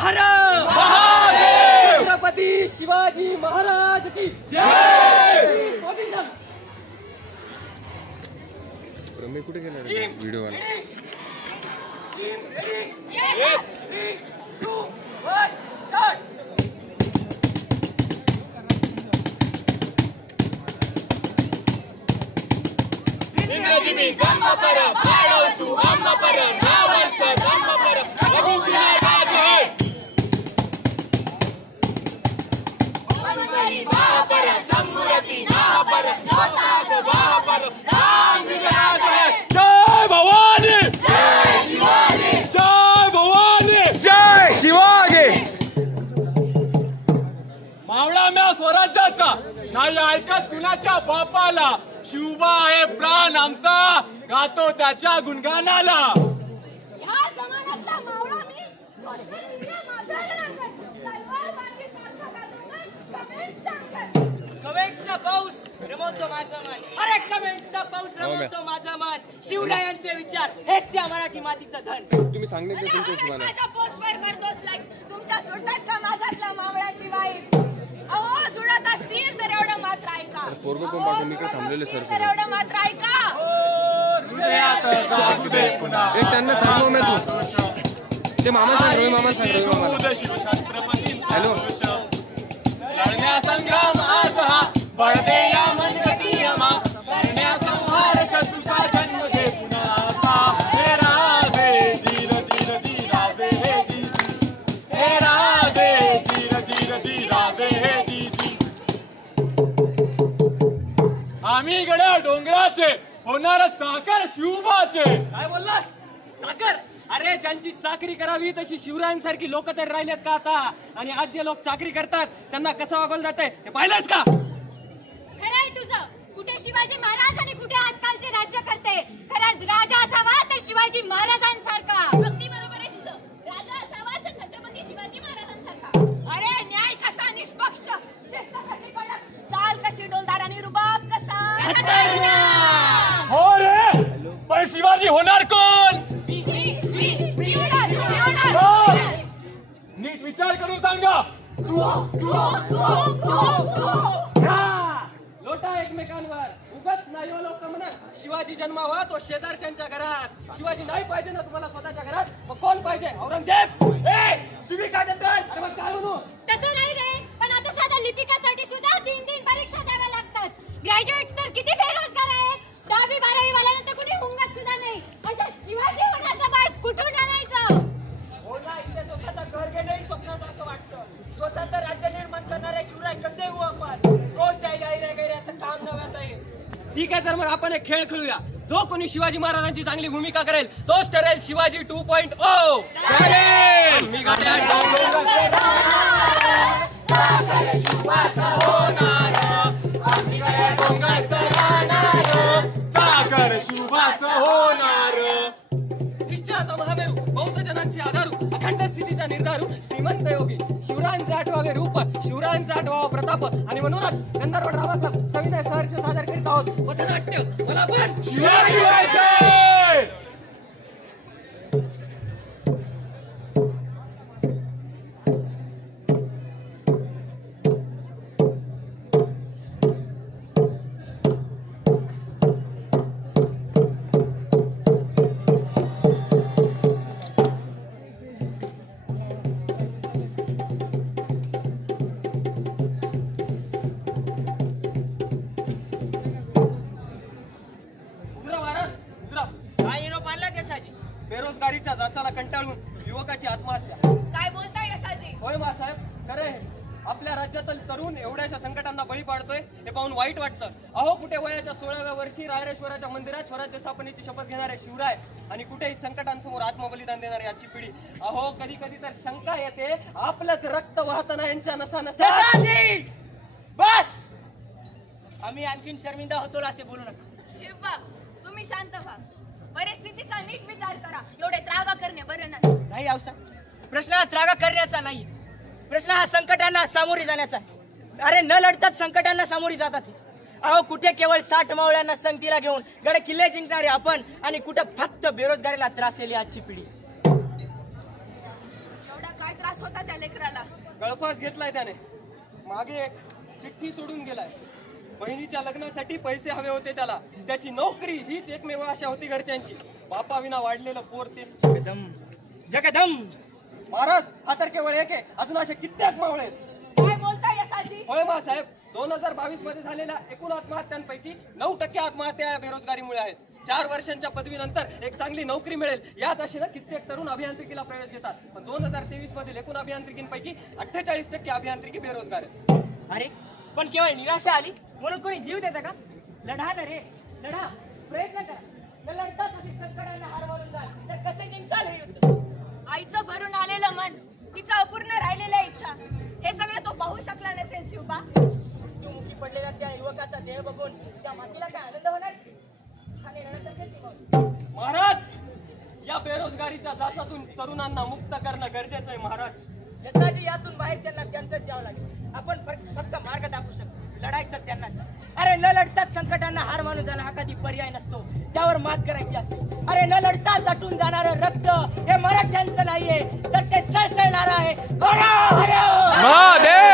हर महादेव। छत्रपती शिवाजी महाराज की जय। पोझिशन रमे कुठे गेला व्हिडिओ वाला? Yes. 3, 2, 1 स्टार्ट। इंद्रजिनी जन्म पर बाळो सुहाम पर रावण स जन्म पर रघुकुला राज है हनुमरी वाह पर सम्मुरति नाह पर जोसास वाह पर राम विराज है। जय भवानी जय शिवाजी जय भवानी जय शिवाजी। मावळा म्या स्वराज्याचा नाही ऐकत कुणाच्या बापाला शिवबा आहे प्राण आमचा गातो त्याच्या गुणगानाला। ह्या जमान्यातला मावळा मी सोशल माझा रंगत तलवार बाजी सारखा गाजवणार कमेंट्स सांगत कमेंट्सचा पाऊस रमवतो माझा मन। अरे कमेंट्सचा पाऊस रमवतो माझा मन। शिवरायांचे विचार हेच या मराठी मातीचं धन। तुम्ही सांगितलं तुमच्या हिशोबाने माझ्या पोस्टवर करतोस लाईक्स तुमच्या जुळतात का माझ्यातला मावळा शिवाय अहो जुळत असतील तर एवढं मात्र ऐका पोरगं पण पाठवून इकडे थांबलेले सर तर एवढं मात्र ऐका हृदयात जाग दे पुन्हा एक त्यांना सांगू मी तू ते मामा सांग रवी मामा सांग रवी मामा दूध शिवछत्रपती हॅलो लढण्या संग्राम आज हा बळदे या मनगटी यमा लढण्या संहार शत्रूचा जन्म दे पुन्हा आता हे राधे धीर धीर जी राधे हे जी हे राधे धीर धीर जी राधे हे जी आम्ही गड्या डोंगराचे होणार चाकर शिवबाचे। काय बोललास? चाकर? अरे ज्यांची चाकरी करावी तशी शिवरायांसारखी लोक तरी राहिलेत का आता? आणि आज जे लोक चाकरी करतात त्यांना कसं वागवलं जातंय ते पाहिलंच का? खरंय तुझं कुठे शिवाजी महाराज आणि कुठे आजकालचे राज्य करते। खरंच राजा असावा तर शिवाजी महाराजांसारखा। अगदी बरोबर आहे तुझं राजा असावा तर छत्रपती शिवाजी महाराजांसारखा। अरे न्याय कसा निष्पक्ष शिस्त कशी कडक चाल कशी डोलदार आणि रुबाब कसा हो रे पण शिवाजी होणार कोण? नीट विचार करून सांगा। लोटा एकमेकांवर उगाच नाही लोक म्हणत शिवाजी जन्मावा तो शेजारच्या घरात। शिवाजी नाही पाहिजे ना तुम्हाला स्वतःच्या घरात मग कोण पाहिजे? औरंगजेब? शिवी का देतोस? अरे मग काय म्हणू? तसं नाही रे पण आता साध्या लिपिकासाठी सुद्धा 3 परीक्षा द्याव्या लागतात। ग्रॅज्युएट्स तर किती बेरोजगार आहेत। 10वी 12वी वाल्यानंतर कुणी हुंगत सुद्धा नाही। अशा शिवाजी होण्याचं बाळ कुठून आणायचं? हो ना इथे स्वतःचं घर गेलंही स्वप्नासारखं वाटतं। स्वतःचं राज्य निर्माण करणारे शिवराय कसे होऊ आपण? कोण त्या गैऱ्याचं काम नव्हतं आहे। ठीक आहे तर मग आपण एक खेळ खेळूया। जो कोणी शिवाजी महाराजांची चांगली भूमिका करेल तोच ठरेल शिवाजी 2.0। चालेल। मी गाड्या सागर शिवाचं होणार निश्चयाचा महामेरू बौद्ध जनांची आधारू अखंड स्थितीचा निर्धारू श्रीमंत योगी शिवरायांचे आठवावे रूप शिवरायांचा आठवावा प्रताप आणि म्हणूनच गंधर्व ड्रामा क्लब सविनय सहर्ष सादर करीत आहोत पथनाट्य मला पण शिवाजी व्हायचंय। बेरोजगारीच्या जाचाला कंटाळून युवकाची आत्महत्या। काय बोलताय यशाजी? होय मासाहेब खरे आपल्या राज्यातील तरुण एवढ्याशा संकटांना बळी पाडतोय हे पाहून वाईट वाटतं। अहो कुठे वयाच्या 16व्या वर्षी रायरेश्वराच्या मंदिरात स्वराज्य स्थापनेची शपथ घेणारे शिवराय आणि कुठेही संकटांसमोर आत्मबलिदान देणारी आजची पिढी। अहो कधी कधी तर शंका येते आपलंच रक्त वाहताना यांच्या नसा नसा। बस आम्ही आणखीन शर्मिंदा होतो असे बोलू नका। शिवबा तुम्ही शांत व्हा परिस्थितीचा नीट विचार करा। एवढे त्रागा करणे बरं नाही। नाही आऊसाहेब प्रश्न हा त्रागा करण्याचा नाही प्रश्न हा संकटांना सामोरी जाण्याचा आहे। अरे न लढताच संकटांना सामोरी जातात। अहो कुठे केवळ 60 मावळ्यांना संगतीला घेऊन गड किल्ले जिंकणारे आपण आणि कुठे फक्त बेरोजगारीला त्रासलेली आजची पिढी। एवढा काय त्रास होता त्या लेकराला. गळफास घेतलाय त्याने. मागे एक चिठ्ठी सोडून गेलाय. बहिणीच्या लग्नासाठी पैसे हवे होते त्याला. त्याची नोकरी हीच एकमेव आशा होती घरच्यांची. बापाविना वाढलेलं पोर ते. जगदम महाराज, हा तर केवळ एक आहे, अजून असे कित्येक मावळे. काय बोलताय यसाजी? होय साहेब, 2022 मध्ये झालेल्या एकूण आत्महत्यांपैकी 9% आत्महत्या बेरोजगारीमुळे आहेत. 4 वर्षांच्या पदवीनंतर एक चांगली नोकरी मिळेल याच आशेनं कित्येक तरुण अभियांत्रिकीला प्रवेश घेतात. पण 2023 मधील एकूण अभियांत्रिकींपैकी 48% अभियांत्रिकी बेरोजगार आहेत. अरे पण केवळ निराशा आली म्हणून कोणी जीव देतं का? लढा ना रे, लढा, प्रयत्न करा. न लढताच अशी संकटांना हार मानून जाल तर कसे जिंकाल हे युद्ध? आईचं भरून आलेलं मन, तिचं अपूर्ण राहिलेल्या इच्छा, हे सगळं तो पाहू शकला नसेल शिवबा. मृत्युमुखी पडलेल्या त्या युवकाचा देह बघून त्या मातीला काय आनंद होणार? आणि रडत असेल ती मग. महाराज, या बेरोजगारीच्या जाचातून तरुणांना मुक्त करणं गरजेचं आहे. महाराज, यसाजी, यातून बाहेर त्यांना त्यांचंच यावं लागेल. आपण फक्त मार्ग दाखवू शकतो, लढायचं त्यांनाच. अरे न लढताच संकटांना हार मानून जाणं हा कधी पर्याय नसतो, त्यावर मात करायची असते. अरे न लढता जटून जाणारं रक्त हे मराठ्यांचं नाहीये, तर ते सळसळणार आहे. महादेव महादेव.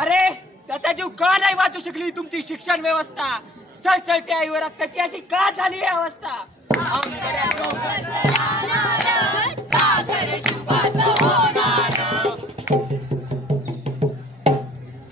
अरे त्याचा जीव का नाही वाचू शकली तुमची शिक्षण व्यवस्था? सळसळत्या आईवर रक्ताची अशी का झाली ही अवस्था?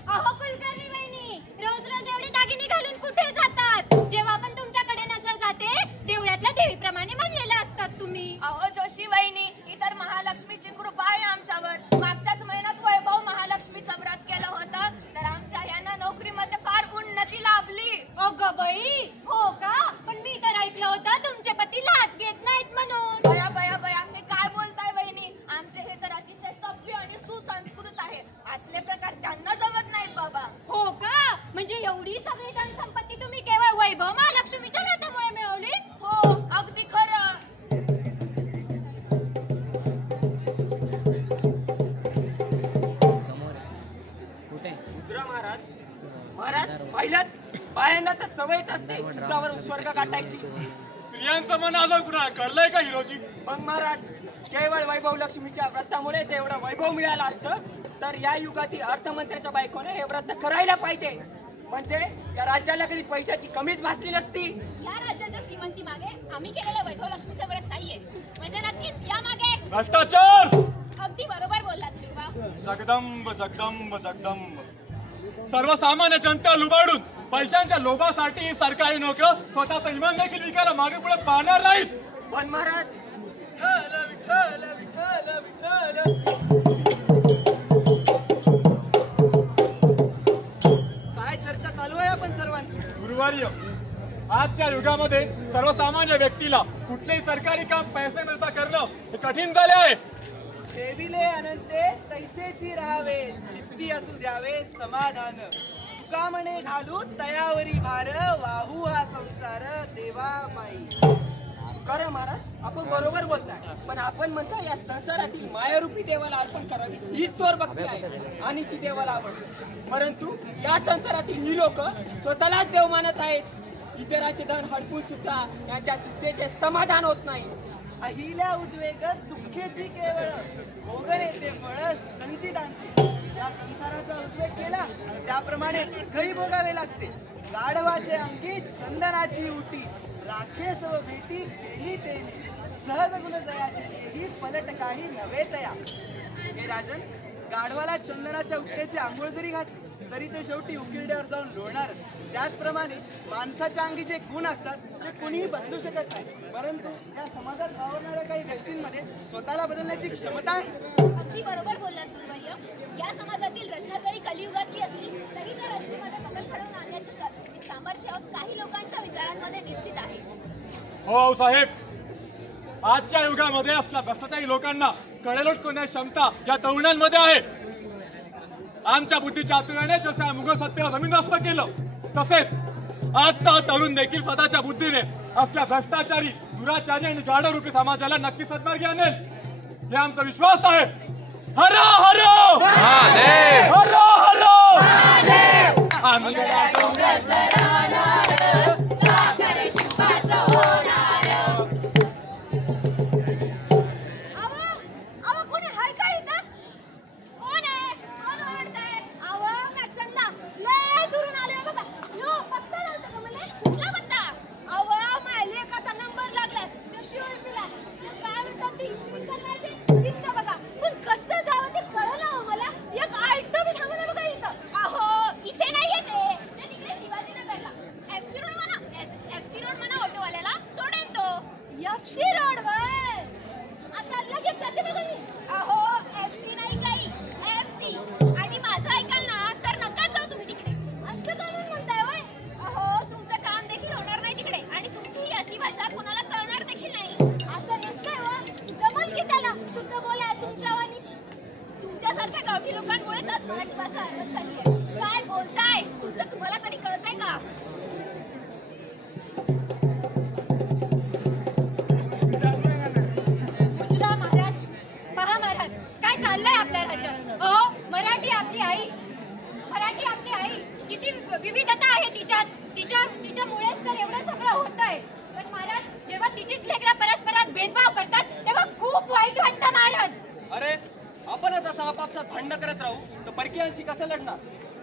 अहो कुलकर्णी वहिनी, रोज रोज एवढे दागिने घालून कुठे जातात? जेव्हा पण तुमच्याकडे नजर जाते देवळातल्या देवीप्रमाणे म्हणलेल्या असतात तुम्ही. अहो जोशी वहिनी, ही तर महालक्ष्मीची कृपा आहे आमच्यावर. मागच्याच महिन्यात वैभव महालक्ष्मीचं व्रत केलं होतं, तर आमच्या यांना नोकरीमध्ये फार उन्नती लाभली. अगं बाई, हो का? पण मी तर ऐकलं होतं तुमचे पती लाच घेत नाहीत म्हणून. बया बया बया, हे काय बोलताय वहिनी? आमचे हे तर अतिशय सभ्य आणि सुसंस्कृत आहे. असले प्रकार त्यांना जमत नाहीत बाबा. हो का? म्हणजे एवढी सगळी धन संपत्ती तुम्ही केवळ वैभव महालक्ष्मीच्या व्रतामुळे मिळवली? हो, अगदी खरं. महाराज, पहिल्यात बायांना तर सवयच असते सुद्धावरून स्वर्ग गाठायची. स्त्रियांचं मन आलं कुणा कळलंय का हिरोजी? मग महाराज, केवळ वैभव लक्ष्मीच्या व्रतामुळेच एवढं वैभव मिळालं असतं तर या युगातील अर्थमंत्र्याच्या बायकोने हे व्रत करायला पाहिजे. म्हणजे या राज्याला कधी पैशाची कमीच भासली नसती. या राज्याच्या श्रीमंती मागे आम्ही केलेलं वैभव लक्ष्मीचं व्रत नाहीये, म्हणजे नक्कीच या मागे भ्रष्टाचार. अगदी बरोबर बोललात शिवबा. जगदंब जगदंब जगदंब. सर्वसामान्य जनता लुबाडून पैशांच्या लोभासाठी ही सरकारी नोकर स्वतःचा इमान देखील विकायला मागे पुढे पाहणार नाहीत. पण महाराज, काय चर्चा चालू आहे आपण सर्वांची? गुरुवार्य, आजच्या युगामध्ये सर्वसामान्य व्यक्तीला कुठलेही सरकारी काम पैसे मिळता करणं हे कठीण झाले आहे. देविले अनंते तैसेची राहावे, चित्ती असू द्यावे समाधान. तुका म्हणे घालू तयावरी भार, वाहू हा संसार देवा पायी. खरं महाराज, आपण बरोबर बोलताय. पण आपण म्हणता या संसारातील मायारूपी देवाला अर्पण करावी हीच तोर भक्ती आहे आणि ती देवाला आवडते. परंतु या संसारातील ही लोक स्वतःलाच देव मानत आहेत. इतरांचे धन हडपून सुद्धा यांच्या चित्तेचे समाधान होत नाही. अहिल्या उद्वेग दुःखेची केवळ, भोगन येते फळ संचितांची. या संसाराचा उद्वेग केला त्याप्रमाणे खरी भोगावे लागते. गाढवाचे अंगी चंदनाची उटी, राखे सव भेटी केली तेली. सहज गुण जयाची केली, पलट काही नव्हे तया. हे राजन, गाढवाला चंदनाच्या उट्ट्याची आंघोळ जरी घातली तरी ते शेवटी उकिरड्यावर जाऊन लोळणारच. त्याचप्रमाणे माणसाच्या अंगी जे गुण असतात ते कोणीही बदलू शकत नाही, परंतु या समाजात वावरणाऱ्या काही व्यक्तींमध्ये स्वतःला बदलण्याची क्षमता आहे. अगदी बरोबर बोललात गुरुवर्य. या समाजातील रचना जरी कलियुगातली असली तरी त्या रचनेमध्ये बदल घडवून आणण्याचे सामर्थ्य काही लोकांच्या विचारांमध्ये निश्चित आहे. हो साहेब, आजच्या युगामध्ये असल्या भ्रष्टाचारी लोकांना कडेलोट करण्याची क्षमता या तरुणांमध्ये आहे. आमच्या बुद्धीच्या आतुराने जसं मुघल सत्तेला जमीनदोस्त केलं, तसेच आजचा तरुण देखील स्वतःच्या बुद्धीने असल्या भ्रष्टाचारी, दुराचारी आणि गाढवरूपी समाजाला नक्की सद्मार्गी आणेल हे आमचा विश्वास आहे. हर हर महादेव! हर हर आम्ही काय बोलताय? तुमचं तुम्हाला तरी कळतंय का? मुजरा महाराज, पहा महाराज, काय चाललंय आपल्या राज्यात? अहो, मराठी आपली आई, किती विविधता आहे तिच्यामुळेच तर एवढं सगळं होतंय. पण महाराज, जेव्हा तिचीच लेकरं परस्परात भेदभाव करतात तेव्हा खूप वाईट वाटतं महाराज. अरे आपणच असं आपापसात भांडणं करत राहू तर परकीयांशी कसं लढणार?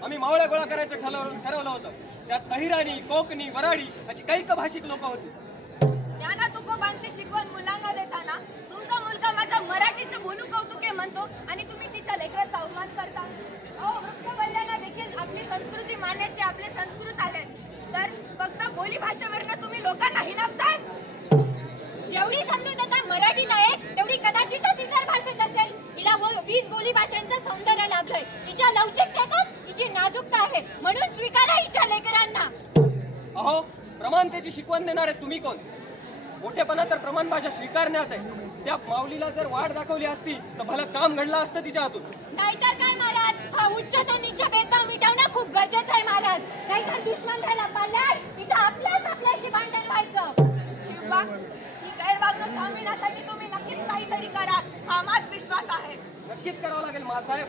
आम्ही मावळ्या गोळा करायचं ठरवलं होतं. त्यात अहिराणी, कोकणी, वराडी अशी कैक भाषिक लोक होती. ज्ञाना तुकोबांची शिकवण मुलांना देताना तुमचा मुलगा माझ्या मराठीचे बोलू कौतुके म्हणतो आणि तुम्ही तिच्या लेकराचा अवमान करता. अहो, वृक्षवल्ल्याला देखील आपली संस्कृती मानण्याचे आपले संस्कृत आहेत, तर फक्त बोली भाषेवरनं तुम्ही लोकांना हिणवताय. जेवढी समृद्धता मराठीत आहे तेवढी कदाचितच इतर भाषेत असेल. हिला 20 बोली भाषांचं सौंदर्य लाभलंय. हिच्या लवचिकतेतच हिची नाजूकता आहे, म्हणून स्वीकारा हिच्या लेकरांना. अहो, प्रमाणतेची शिकवण देणारे तुम्ही कोण? मोठेपणा तर प्रमाण भाषा स्वीकारण्यात आहे. त्या माऊलीला जर वाट दाखवली असती तर भलं काम घडलं असतं तिच्या हातून. नाहीतर काय महाराज, हा उच्च तो नीच भेदभाव मिटवणं खूप गरजेचं आहे महाराज. नाहीतर दुश्मन झाला पाल्यात इथं आपल्याशी भांडण व्हायचं. शिवबा, ही गैरवागणूक थांबविण्यासाठी तुम्ही नक्कीच काहीतरी कराल हा माझा विश्वास आहे. नक्कीच करावं लागेल मासाहेब.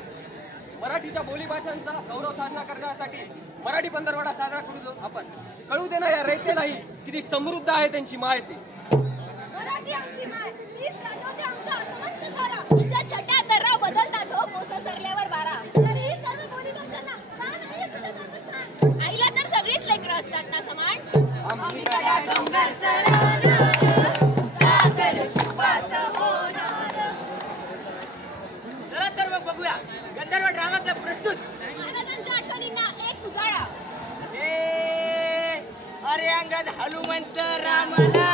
मराठीच्या बोली भाषांचा गौरव साधना करण्यासाठी मराठी पंधरवडा साजरा करू आपण. कळू दे ना या रयतेलाही किती समृद्ध आहे त्यांची माहिती. मराठी आमची माय, हीच गाजवते आमचा असमंत सारा. तुझ्या छट्या तर्राव बदलतात हो कोसा सरल्यावर बारा. तरीही सर्व बोली भाषांना का नाही तुझं समजतं? आईला तर सगळीच लेकरं असतात ना समान. आम्ही कडा डोंगर चढणार, सागर शुभाचं होणार. चला तर मग बघूया गंधर्व ड्रामातला प्रस्तुत. महाराजांच्या आठवणींना एक उजाळा. अरे अंगद हनुमंत रामला